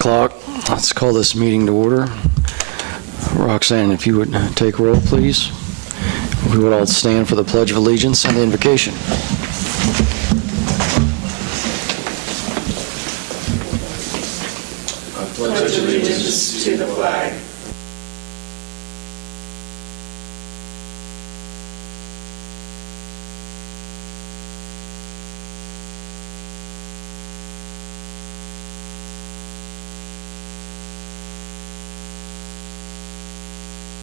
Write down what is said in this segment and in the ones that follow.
Clock. Let's call this meeting to order. Roxanne, if you would take roll, please. We would all stand for the Pledge of Allegiance and the invocation. I pledge allegiance to the flag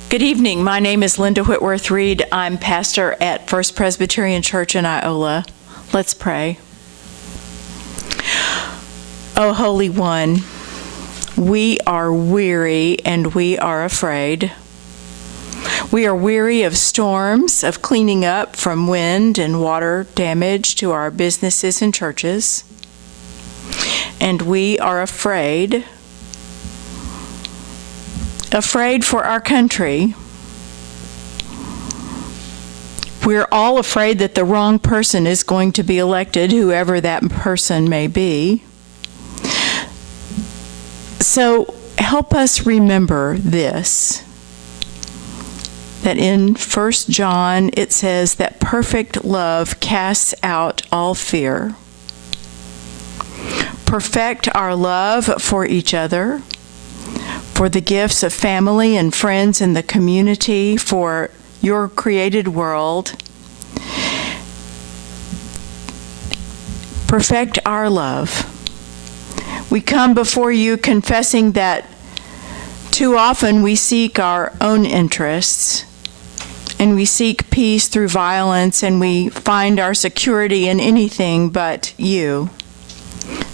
Good evening. My name is Linda Whitworth Reed. I'm pastor at First Presbyterian Church in Iola. Let's pray. O Holy One, we are weary and we are afraid. We are weary of storms, of cleaning up from wind and water damage to our businesses and churches. And we are afraid for our country. We're all afraid that the wrong person is going to be elected, whoever that person may be. So help us remember this, that in 1 John it says that perfect love casts out all fear. Perfect our love for each other, for the gifts of family and friends in the community, for your created world. Perfect our love. We come before you confessing that too often we seek our own interests, and we seek peace through violence, and we find our security in anything but you.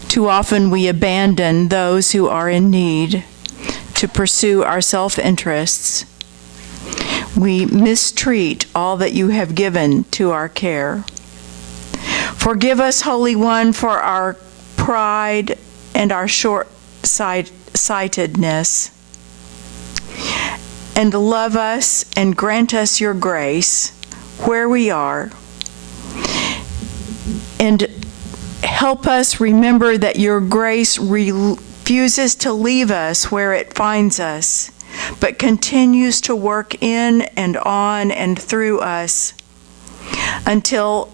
Too often we abandon those who are in need to pursue our self-interests. We mistreat all that you have given to our care. Forgive us, Holy One, for our pride and our short-sightedness. And love us and grant us your grace where we are. And help us remember that your grace refuses to leave us where it finds us, but continues to work in and on and through us until,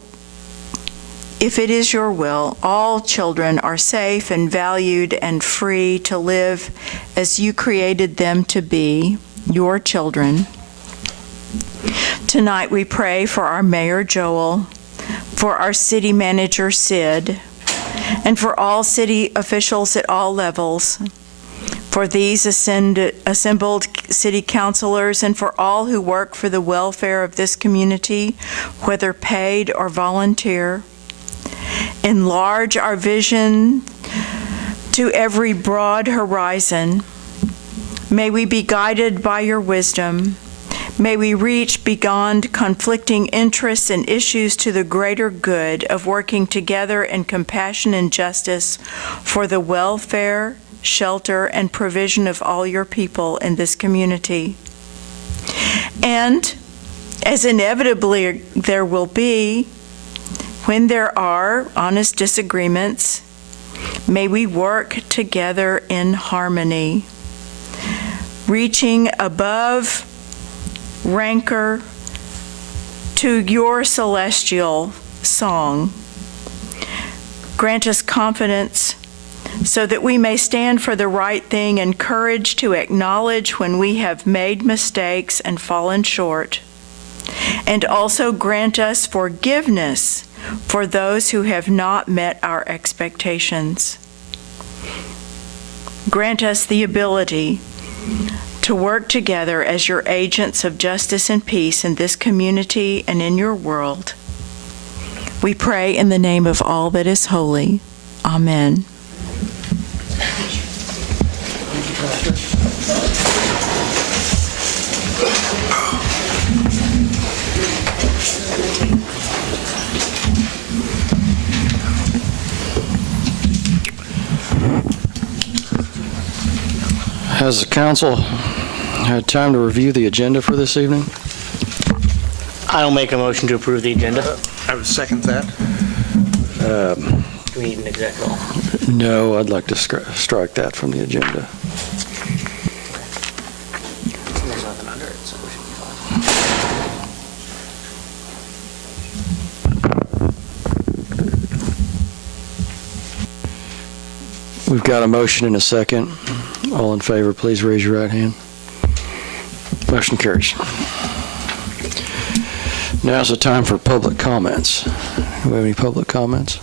if it is your will, all children are safe and valued and free to live as you created them to be, your children. Tonight we pray for our Mayor Joel, for our City Manager Sid, and for all city officials at all levels, for these assembled city councilors, and for all who work for the welfare of this community, whether paid or volunteer. Enlarge our vision to every broad horizon. May we be guided by your wisdom. May we reach beyond conflicting interests and issues to the greater good of working together in compassion and justice for the welfare, shelter, and provision of all your people in this community. And, as inevitably there will be, when there are honest disagreements, may we work together in harmony, reaching above rancor to your celestial song. Grant us confidence so that we may stand for the right thing, and courage to acknowledge when we have made mistakes and fallen short. And also grant us forgiveness for those who have not met our expectations. Grant us the ability to work together as your agents of justice and peace in this community and in your world. We pray in the name of all that is holy. Amen. Has the council had time to review the agenda for this evening? I'll make a motion to approve the agenda. I would second that. we need an exec at all? No, I'd like to strike that from the agenda. There's nothing under it, so we should be fine. We've got a motion and a second. All in favor, please raise your right hand. Motion carries. Now's the time for public comments. Do we have any public comments?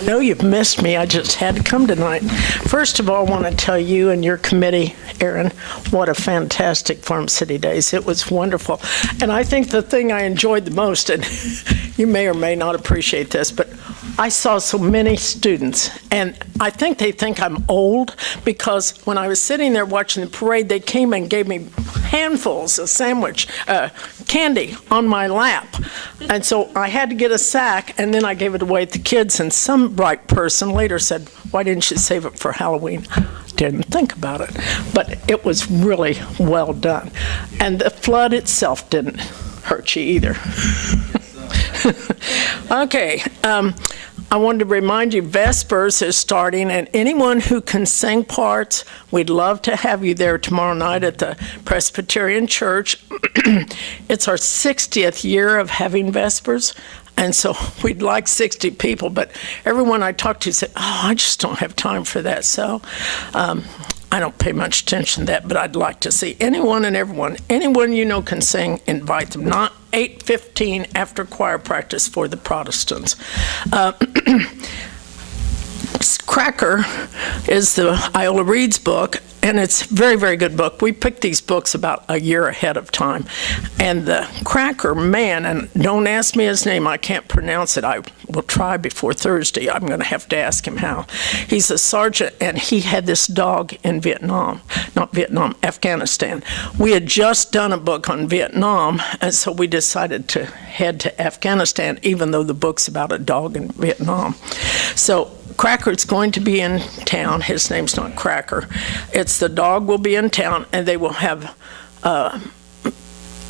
I know you've missed me. I just had to come tonight. First of all, I want to tell you and your committee, Aaron, what a fantastic Farm City Days. It was wonderful. And I think the thing I enjoyed the most, and you may or may not appreciate this, but I saw so many students, and I think they think I'm old because when I was sitting there watching the parade, they came and gave me handfuls of candy on my lap. And so I had to get a sack, and then I gave it away to the kids, and some bright person later said, "Why didn't you save it for Halloween?" Didn't think about it, but it was really well done. And the flood itself didn't hurt you either. Okay, I wanted to remind you, Vespers is starting, and anyone who can sing parts, we'd love to have you there tomorrow night at the Presbyterian Church. It's our 60th year of having Vespers, and so we'd like 60 people, but everyone I talked to said, "Oh, I just don't have time for that," so I don't pay much attention to that, but I'd like to see anyone and everyone. Anyone you know can sing, invite them. Not 8:15 after choir practice for the Protestants. Cracker is the Iola Reed's book, and it's a very, very good book. We picked these books about a year ahead of time. And the Cracker man, and don't ask me his name, I can't pronounce it. I will try before Thursday. I'm going to have to ask him how. He's a sergeant, and he had this dog in Afghanistan. We had just done a book on Vietnam, and so we decided to head to Afghanistan, even though the book's about a dog in Vietnam. So Cracker's going to be in town. His name's not Cracker. It's the dog will be in town, and they will have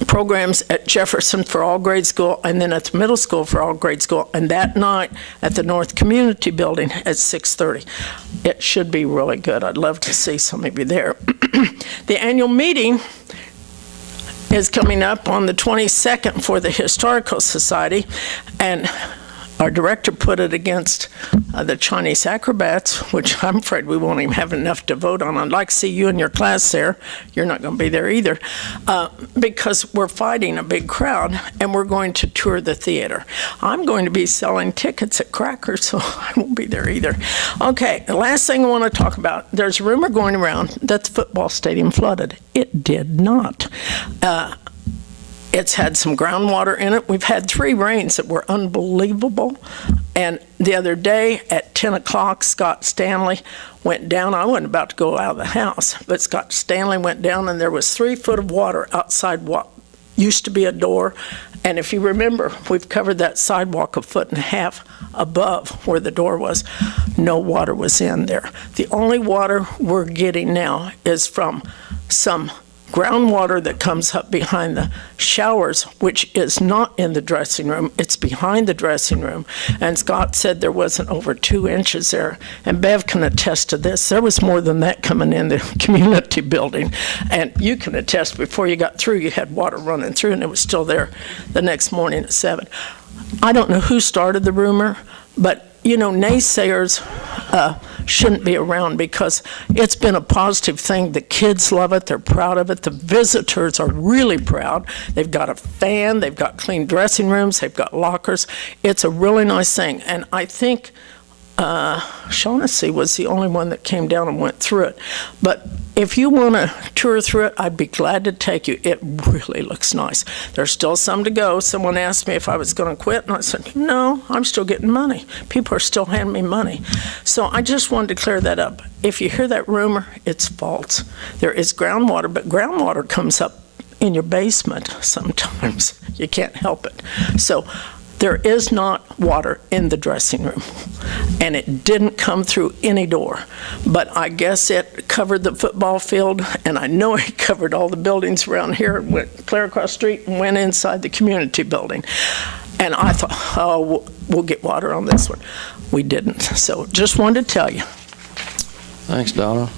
programs at Jefferson for all grade school, and then at the middle school for all grade school, and that night at the North Community Building at 6:30. It should be really good. I'd love to see some of you there. The annual meeting is coming up on the 22nd for the Historical Society, and our director put it against the Chinese acrobats, which I'm afraid we won't even have enough to vote on. I'd like to see you and your class there. You're not going to be there either, because we're fighting a big crowd, and we're going to tour the theater. I'm going to be selling tickets at Cracker, so I won't be there either. Okay, the last thing I want to talk about, there's a rumor going around that the football stadium flooded. It did not. It's had some groundwater in it. We've had 3 rains that were unbelievable. And the other day at 10 o'clock, Scott Stanley went down. I wasn't about to go out of the house, but Scott Stanley went down, and there was 3 foot of water outside what used to be a door. And if you remember, we've covered that sidewalk 1.5 feet above where the door was. No water was in there. The only water we're getting now is from some groundwater that comes up behind the showers, which is not in the dressing room. It's behind the dressing room. And Scott said there wasn't over 2 inches there. And Bev can attest to this. There was more than that coming in the community building. And you can attest, before you got through, you had water running through, and it was still there the next morning at 7. I don't know who started the rumor, but you know, naysayers shouldn't be around, because it's been a positive thing. The kids love it. They're proud of it. The visitors are really proud. They've got a fan. They've got clean dressing rooms. They've got lockers. It's a really nice thing. And I think Shaughnessy was the only one that came down and went through it. But if you want to tour through it, I'd be glad to take you. It really looks nice. There's still some to go. Someone asked me if I was going to quit, and I said, no, I'm still getting money. People are still handing me money. So I just wanted to clear that up. If you hear that rumor, it's false. There is groundwater, but groundwater comes up in your basement sometimes. You can't help it. So there is not water in the dressing room, and it didn't come through any door. But I guess it covered the football field, and I know it covered all the buildings around here. It went clear across the street and went inside the community building. And I thought, oh, we'll get water on this one. We didn't. So just wanted to tell you. Thanks, Donna.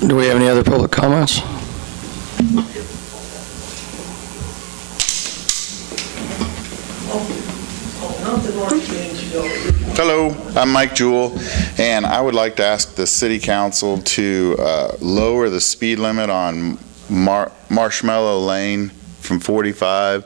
Do we have any other public comments? Hello, I'm Mike Jewell, and I would like to ask the city council to lower the speed limit on Marshmallow Lane from 45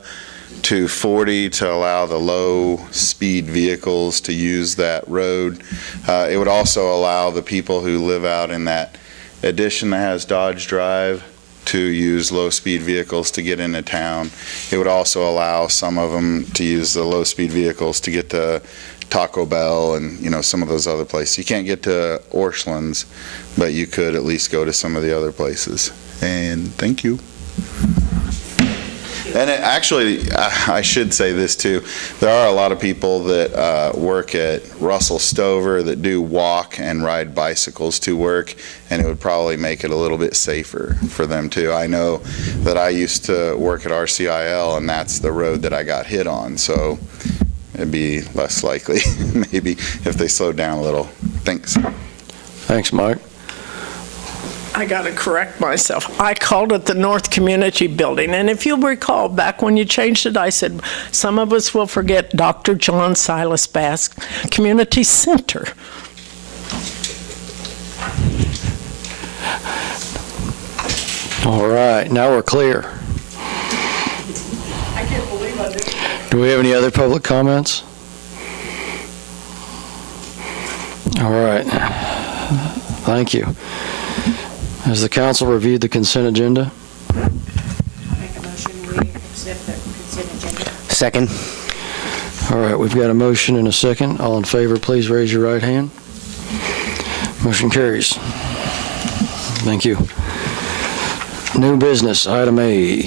to 40 to allow the low-speed vehicles to use that road. It would also allow the people who live out in that addition that has Dodge Drive to use low-speed vehicles to get into town. It would also allow some of them to use the low-speed vehicles to get to Taco Bell and, you know, some of those other places. You can't get to Orchlands, but you could at least go to some of the other places. And thank you. And I should say this too. There are a lot of people that work at Russell Stover that do walk and ride bicycles to work, and it would probably make it a little bit safer for them too. I know that I used to work at RCIL, and that's the road that I got hit on, so it'd be less likely maybe if they slowed down a little. Thanks. Thanks, Mike. I got to correct myself. I called it the North Community Building. And if you'll recall, back when you changed it, I said, some of us will forget Dr. John Silas Bass Community Center. All right, now we're clear. I can't believe I did. Do we have any other public comments? All right. Thank you. Has the council reviewed the consent agenda? Make a motion, we accept the consent agenda. Second. All right, we've got a motion and a second. All in favor, please raise your right hand. Motion carries. Thank you. New business, item A.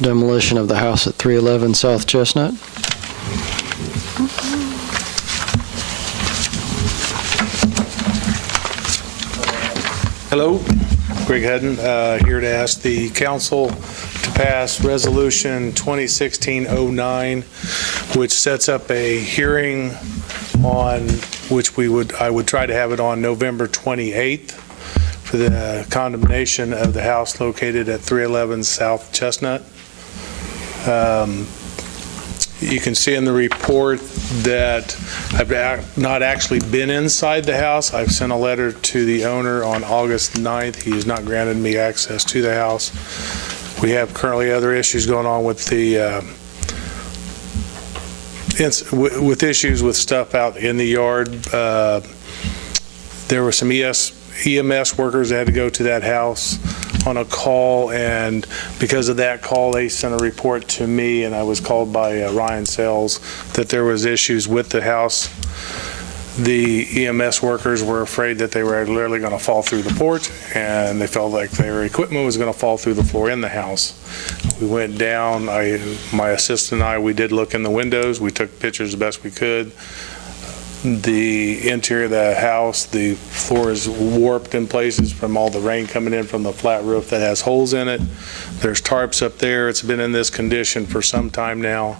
Demolition of the house at 311 South Chestnut. Hello, Greg Hudden, here to ask the council to pass Resolution 2016-09, which sets up a hearing on which I would try to have it on November 28th for the condemnation of the house located at 311 South Chestnut. You can see in the report that I've not actually been inside the house. I've sent a letter to the owner on August 9th. He has not granted me access to the house. We have currently other issues going on with the with issues with stuff out in the yard. There were some EMS workers that had to go to that house on a call, and because of that call, they sent a report to me, and I was called by Ryan Sales that there was issues with the house. The EMS workers were afraid that they were literally going to fall through the porch, and they felt like their equipment was going to fall through the floor in the house. We went down, my assistant and I, we did look in the windows, we took pictures the best we could. The interior of the house, the floor is warped in places from all the rain coming in from the flat roof that has holes in it. There's tarps up there. It's been in this condition for some time now.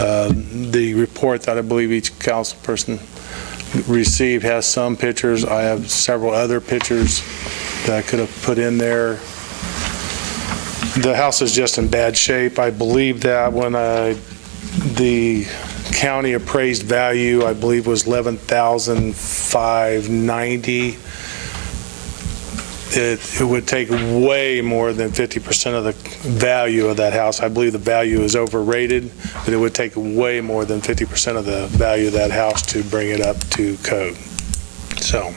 The report that I believe each council person received has some pictures. I have several other pictures that I could have put in there. The house is just in bad shape. I believe that when the county appraised value, I believe, was $11,590. It would take way more than 50% of the value of that house. I believe the value is overrated, but it would take way more than 50% of the value of that house to bring it up to code. So,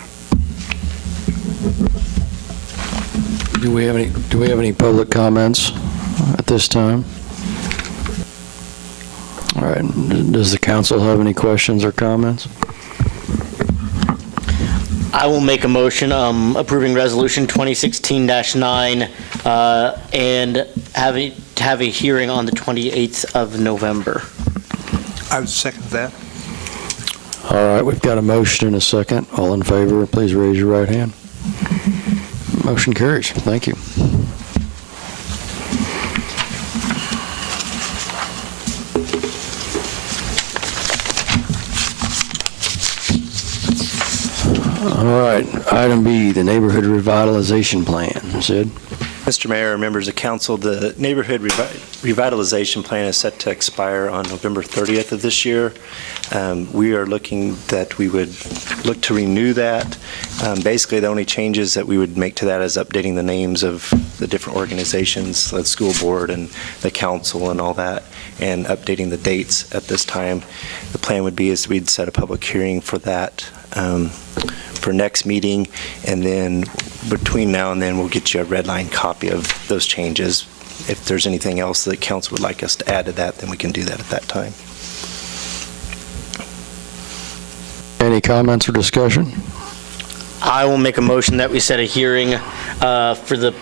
Do we have any public comments at this time? All right, does the council have any questions or comments? I will make a motion approving Resolution 2016-9 and have a hearing on the 28th of November. I would second that. All right, we've got a motion and a second. All in favor, please raise your right hand. Motion carries. Thank you. All right, item B, the neighborhood revitalization plan. Sid? Mr. Mayor, members of council, the neighborhood revitalization plan is set to expire on November 30th of this year. We are looking that we would look to renew that. Basically, the only changes that we would make to that is updating the names of the different organizations, the school board and the council and all that, and updating the dates at this time. The plan would be is we'd set a public hearing for that for next meeting, and then between now and then, we'll get you a red line copy of those changes. If there's anything else that council would like us to add to that, then we can do that at that time. Any comments or discussion? I will make a motion that we set a hearing a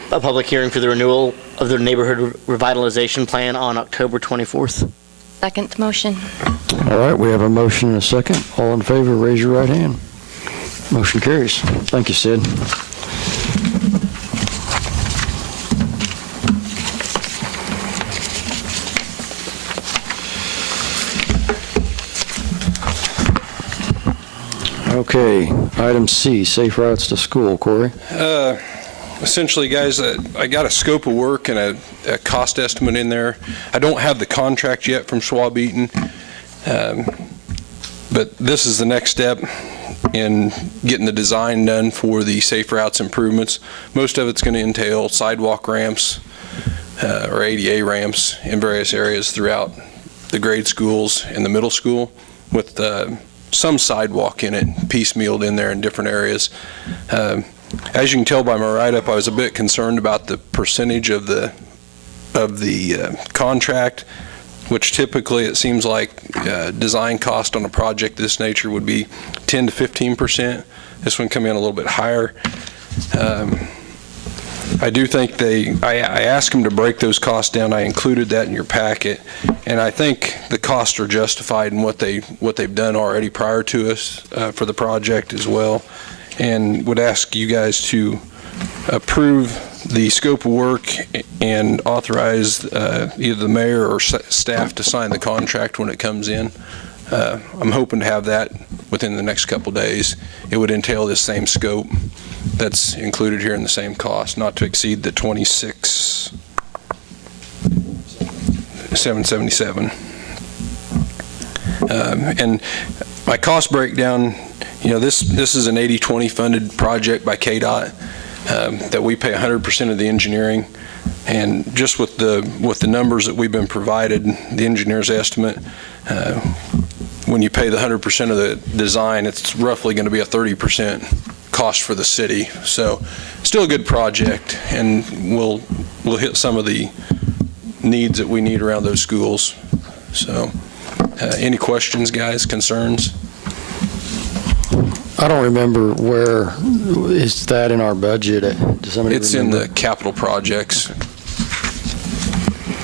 public hearing for the renewal of the neighborhood revitalization plan on October 24th. Second motion. All right, we have a motion and a second. All in favor, raise your right hand. Motion carries. Thank you, Sid. Okay, item C, safe routes to school. Corey? Essentially, guys, I got a scope of work and a cost estimate in there. I don't have the contract yet from Schwab Eaton, but this is the next step in getting the design done for the safe routes improvements. Most of it's going to entail sidewalk ramps or ADA ramps in various areas throughout the grade schools and the middle school, with some sidewalk in it, piecemealed in there in different areas. As you can tell by my write-up, I was a bit concerned about the percentage of the contract, which typically it seems like design cost on a project this nature would be 10 to 15%. This one come in a little bit higher. I do think I asked them to break those costs down. I included that in your packet, and I think the costs are justified in what they've done already prior to us for the project as well, and would ask you guys to approve the scope of work and authorize either the mayor or staff to sign the contract when it comes in. I'm hoping to have that within the next couple days. It would entail this same scope that's included here in the same cost, not to exceed the $26,777. And my cost breakdown, this is an 80-20 funded project by KDOT that we pay 100% of the engineering. And just with the numbers that we've been provided, the engineer's estimate, when you pay the 100% of the design, it's roughly going to be a 30% cost for the city. So still a good project, and we'll hit some of the needs that we need around those schools. So any questions, guys, concerns? I don't remember where is that in our budget. Does somebody It's remember? in the capital projects.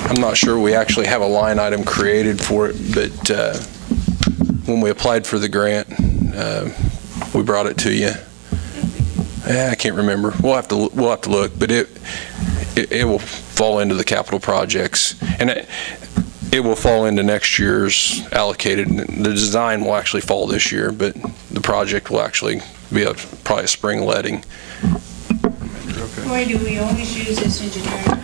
I'm not sure we actually have a line item created for it, but when we applied for the grant, we brought it to you. I can't remember. We'll have to look, but it will fall into the capital projects, and it will fall into next year's allocated. The design will actually fall this year, but the project will actually be probably a spring letting. Corey, do we always use this engineering?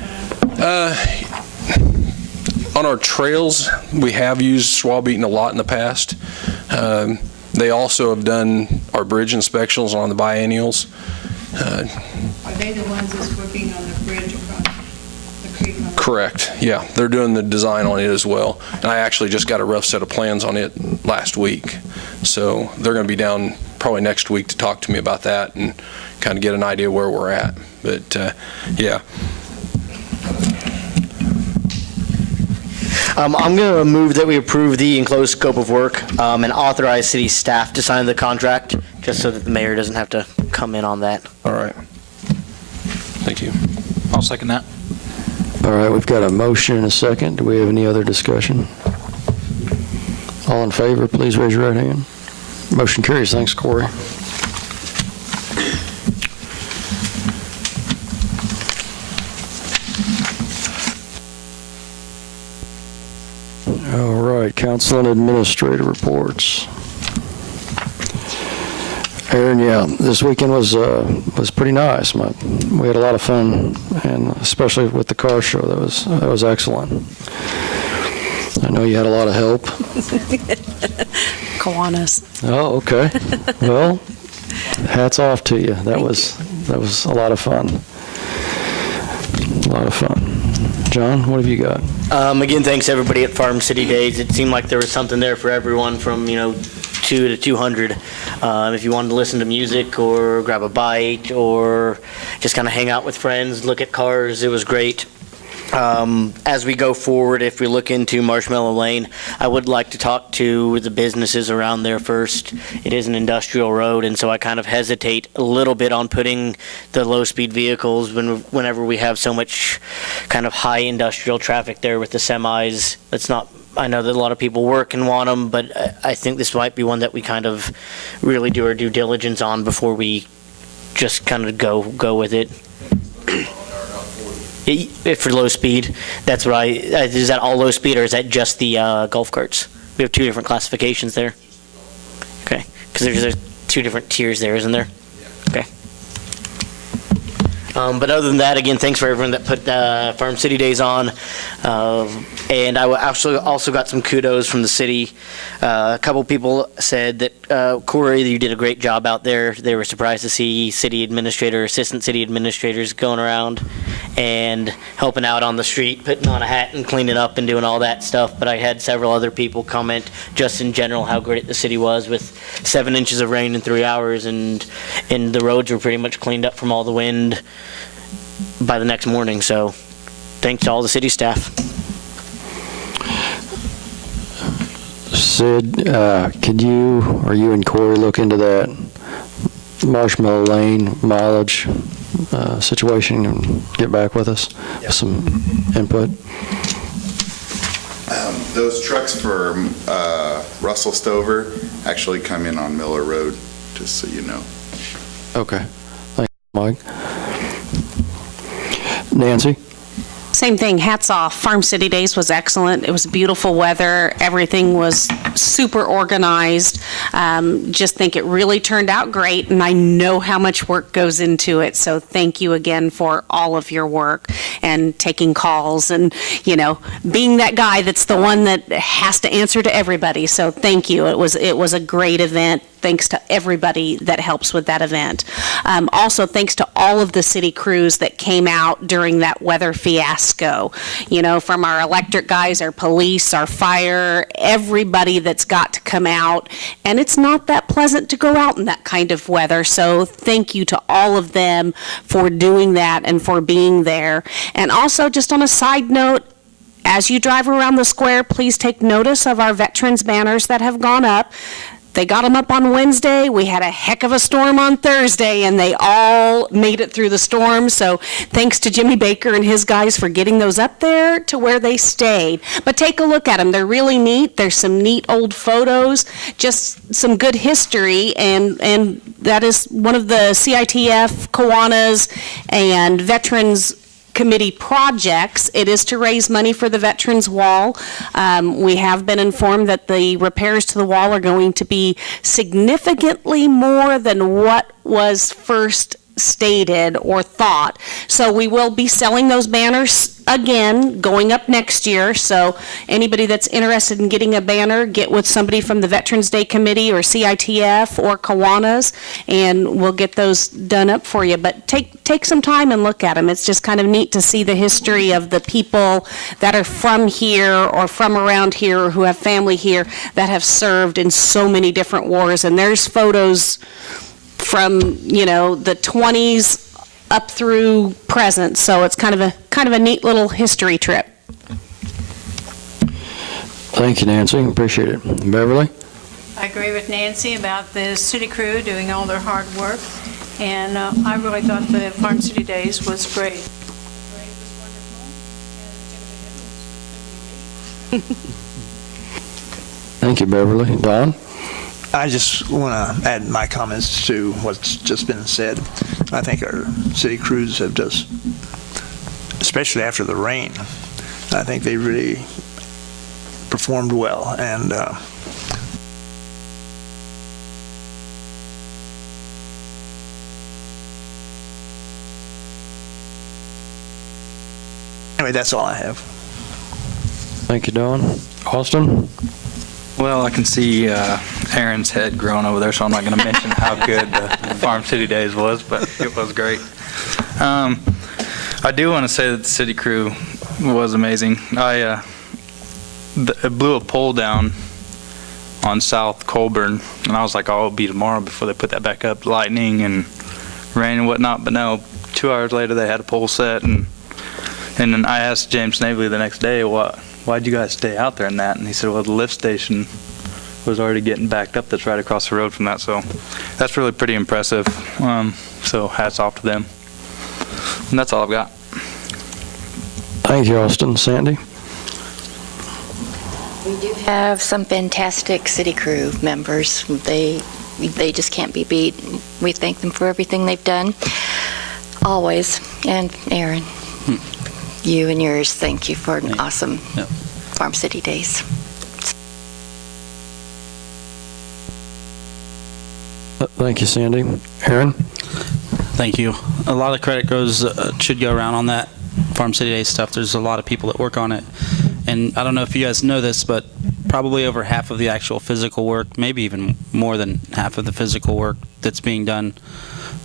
On our trails, we have used Schwab Eaton a lot in the past. They also have done our bridge inspections on the biennials. Are they the ones that's working on the bridge across the creek? Correct, yeah. They're doing the design on it as well. And I actually just got a rough set of plans on it last week. So they're going to be down probably next week to talk to me about that and kind of get an idea where we're at. But, yeah. I'm going to move that we approve the enclosed scope of work and authorize city staff to sign the contract, just so that the mayor doesn't have to come in on that. All right. Thank you. I'll second that. All right, we've got a motion and a second. Do we have any other discussion? All in favor, please raise your right hand. Motion carries. Thanks, Corey. All right, council and administrator reports. Aaron, yeah, this weekend was pretty nice. We had a lot of fun, and especially with the car show, that was excellent. I know you had a lot of help. Kiwanis. Oh, okay. Well, hats off to you. That was a lot of fun. A lot of fun. John, what have you got? Again, thanks everybody at Farm City Days. It seemed like there was something there for everyone from, 2 to 200. If you wanted to listen to music or grab a bite or just kind of hang out with friends, look at cars, it was great. As we go forward, if we look into Marshmallow Lane, I would like to talk to the businesses around there first. It is an industrial road, and so I kind of hesitate a little bit on putting the low-speed vehicles whenever we have so much kind of high industrial traffic there with the semis. I know that a lot of people work and want them, but I think this might be one that we kind of really do our due diligence on before we just kind of go with it. If for low speed, that's what is that all low speed or is that just the golf carts? We have 2 different classifications there. Okay, because there's 2 different tiers there, isn't there? Okay. But other than that, again, thanks for everyone that put Farm City Days on. And I actually also got some kudos from the city. A couple people said that, Corey, you did a great job out there. They were surprised to see assistant city administrators going around and helping out on the street, putting on a hat and cleaning up and doing all that stuff. But I had several other people comment just in general how great the city was with 7 inches of rain in 3 hours, and the roads were pretty much cleaned up from all the wind by the next morning. So thanks to all the city staff. Sid, could you or you and Corey look into that Marshmallow Lane mileage situation and get back with us with some input? Those trucks for Russell Stover actually come in on Miller Road, just so you know. Okay. Thank you, Mike. Nancy? Same thing, hats off. Farm City Days was excellent. It was beautiful weather. Everything was super organized. Just think it really turned out great, and I know how much work goes into it. So thank you again for all of your work and taking calls and, being that guy that's the one that has to answer to everybody. So thank you. It was a great event. Thanks to everybody that helps with that event. Also, thanks to all of the city crews that came out during that weather fiasco. From our electric guys, our police, our fire, everybody that's got to come out. And it's not that pleasant to go out in that kind of weather. So thank you to all of them for doing that and for being there. And also, just on a side note, as you drive around the square, please take notice of our veterans banners that have gone up. They got them up on Wednesday. We had a heck of a storm on Thursday, and they all made it through the storm. So thanks to Jimmy Baker and his guys for getting those up there to where they stayed. But take a look at them. They're really neat. There's some neat old photos, just some good history, and that is one of the CITF, Kiwanis, and Veterans Committee projects. It is to raise money for the Veterans Wall. We have been informed that the repairs to the wall are going to be significantly more than what was first stated or thought. So we will be selling those banners again going up next year. So anybody that's interested in getting a banner, get with somebody from the Veterans Day Committee or CITF or Kiwanis, and we'll get those done up for you. But take some time and look at them. It's just kind of neat to see the history of the people that are from here or from around here or who have family here that have served in so many different wars. And there's photos from the 20s up through present, so it's kind of a neat little history trip. Thank you, Nancy. Appreciate it. Beverly? I agree with Nancy about the city crew doing all their hard work, and I really thought the Farm City Days was great. The parade was wonderful, Thank you, Beverly. Don? I just want to add my comments to what's just been said. I think our city crews have just, especially after the rain, I think they really performed well. And anyway, that's all I have. Thank you, Don. Austin? Well, I can see Aaron's head growing over there, so I'm not going to mention how good the Farm City Days was, but it was great. I do want to say that the city crew was amazing. I blew a pole down on South Colburn, and I was like, oh, it'll be tomorrow before they put that back up. Lightning and rain and whatnot, but no, 2 hours later they had a pole set, and then I asked James Snavely the next day, why'd you guys stay out there in that? And he said, well, the lift station was already getting backed up that's right across the road from that, so that's really pretty impressive. So hats off to them. And that's all I've got. Thank you, Austin. Sandy? We do have some fantastic city crew members. They just can't be beat. We thank them for everything they've done, always. And Aaron, you and yours, thank you for an awesome Farm City Days. Thank you, Sandy. Aaron? Thank you. A lot of credit should go around on that Farm City Days stuff. There's a lot of people that work on it. And I don't know if you guys know this, but probably over half of the actual physical work, maybe even more than half of the physical work that's being done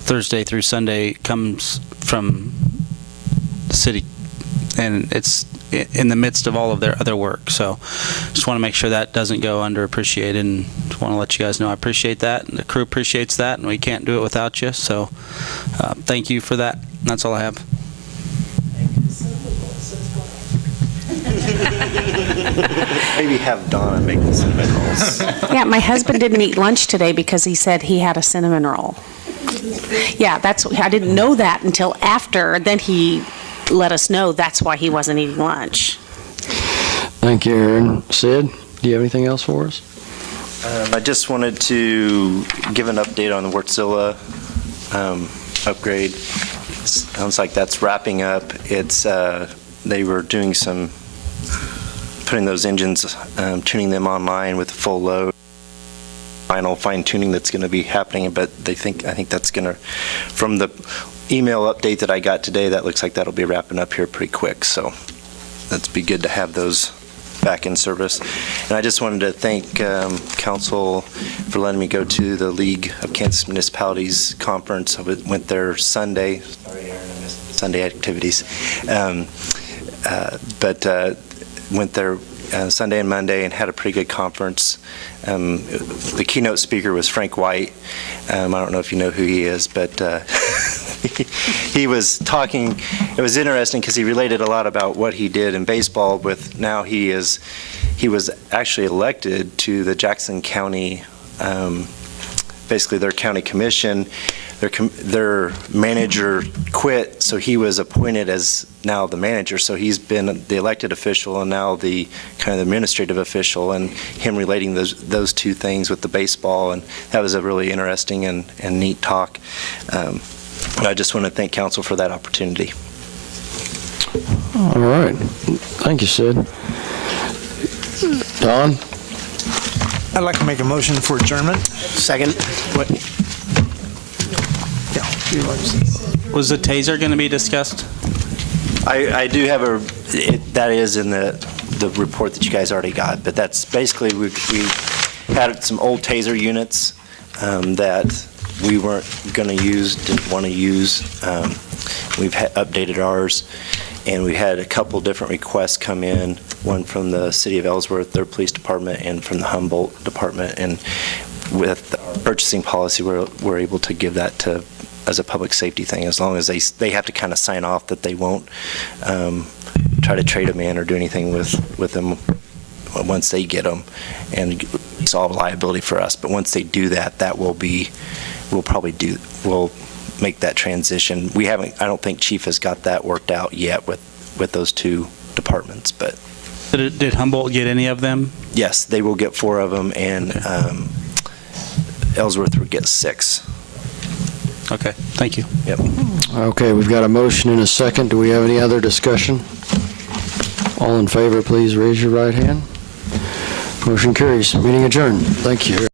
Thursday through Sunday comes from the city. And it's in the midst of all of their other work. So just want to make sure that doesn't go underappreciated, and just want to let you guys know I appreciate that, and the crew appreciates that, and we can't do it without you. So thank you for that. That's all I have. Maybe have Donna make the cinnamon rolls. Yeah, my husband didn't eat lunch today because he said he had a cinnamon roll. Yeah, I didn't know that until after. Then he let us know that's why he wasn't eating lunch. Thank you, Aaron. Sid, do you have anything else for us? I just wanted to give an update on the Wärtsilä upgrade. Sounds like that's wrapping up. They were doing putting those engines, tuning them online with full load. Final fine tuning that's going to be happening, but I think that's going to, from the email update that I got today, that looks like that'll be wrapping up here pretty quick. So that'd be good to have those back in service. And I just wanted to thank council for letting me go to the League of Kansas Municipalities conference. I went there Sunday. Sorry, Aaron, I missed Sunday activities. But went there Sunday and Monday and had a pretty good conference. The keynote speaker was Frank White. I don't know if you know who he is, but he was talking. It was interesting because he related a lot about what he did in baseball with now he was actually elected to the Jackson County, basically their county commission. Their manager quit, so he was appointed as now the manager. So he's been the elected official and now the kind of administrative official, and him relating those two things with the baseball, and that was a really interesting and neat talk. I just want to thank council for that opportunity. All right. Thank you, Sid. Don? I'd like to make a motion for adjournment. Second. Was the taser going to be discussed? I do have that is in the report that you guys already got, but that's basically we had some old taser units that we weren't going to use, didn't want to use. We've updated ours, and we had a couple different requests come in, one from the city of Ellsworth, their police department, and from the Humboldt department. And with our purchasing policy, we're able to give that as a public safety thing, as long as they have to kind of sign off that they won't try to trade them in or do anything with them once they get them and solve liability for us. But once they do that, we'll make that transition. I don't think Chief has got that worked out yet with those two departments, but. Did Humboldt get any of them? Yes, they will get 4 of them, and Ellsworth will get 6. Okay, thank you. Yep. Okay, we've got a motion and a second. Do we have any other discussion? All in favor, please raise your right hand. Motion carries. Meeting adjourned. Thank you.